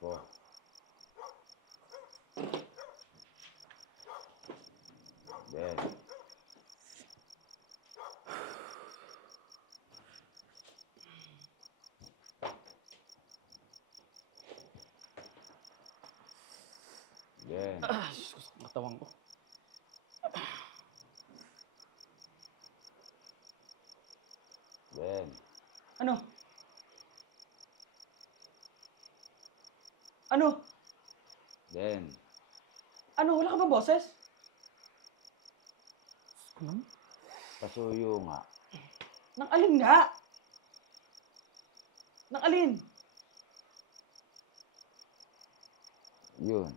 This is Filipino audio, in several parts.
ko. Ben. Ben. Diyos ko, katawan ko. Ben. Ano? Ano? Ben. Ano? Wala ka ba boses? Ano? Pasuyo nga. Nang alin nga? Nang alin? Yun.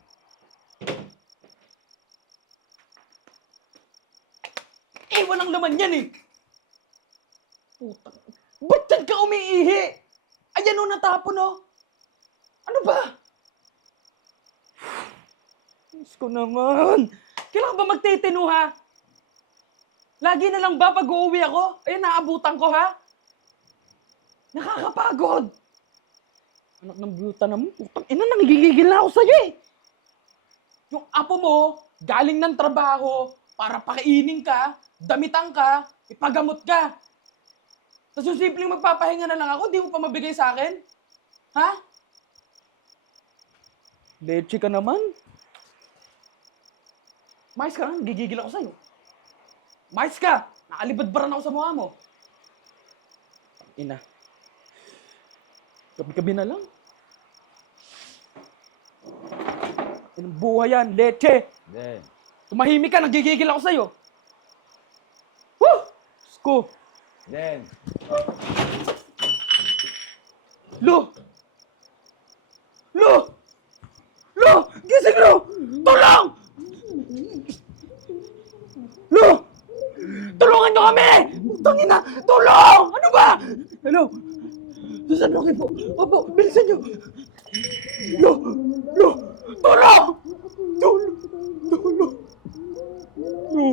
Walang laman yan eh! Putang... Ba't dyan ka umiihi? Ayan o, natapon o! Ano ba? Diyos ko naman! Kailangan ba magtitino ha? Lagi na lang ba pag uuwi ako? Ayan, naabutan ko ha? Nakakapagod! Anak ng byuta naman, putang ina, nangigigil na ako sa'yo eh! Yung apo mo, galing ng trabaho, para pakainin ka, damitan ka, ipagamot ka. Tapos yung simpleng magpapahinga na lang ako, di mo pa mabigay sa akin? Ha? Leche ka naman. Mais ka lang, gigigil ako sa'yo. Mais ka! Nakalibad-baran ako sa mukha mo. Ina. Gabi-gabi na lang. Inang buhay yan, leche! Ben. Tumahimik ka, nagigigil ako sa'yo. Woo! Diyos ko. Ben. Lo! Lo! Lo! Gising, Lo! Tulong! Lo! Tulungan nyo kami! Tangina! Tulong! Ano ba? Hello? Susan, okay po. Opo, bilisan nyo. Lo! Lo! Tulong! Tulong! Tulong! Lo!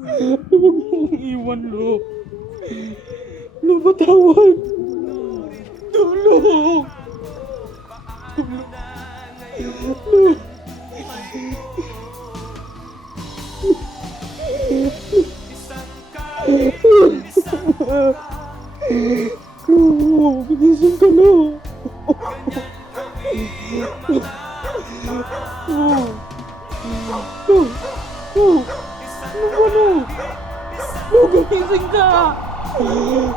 Huwag mong iwan, Lo. Lo, patawad. Tulong! Tulong! Lo! Lo, gigising ka na. Lo, gigising ka. Lo!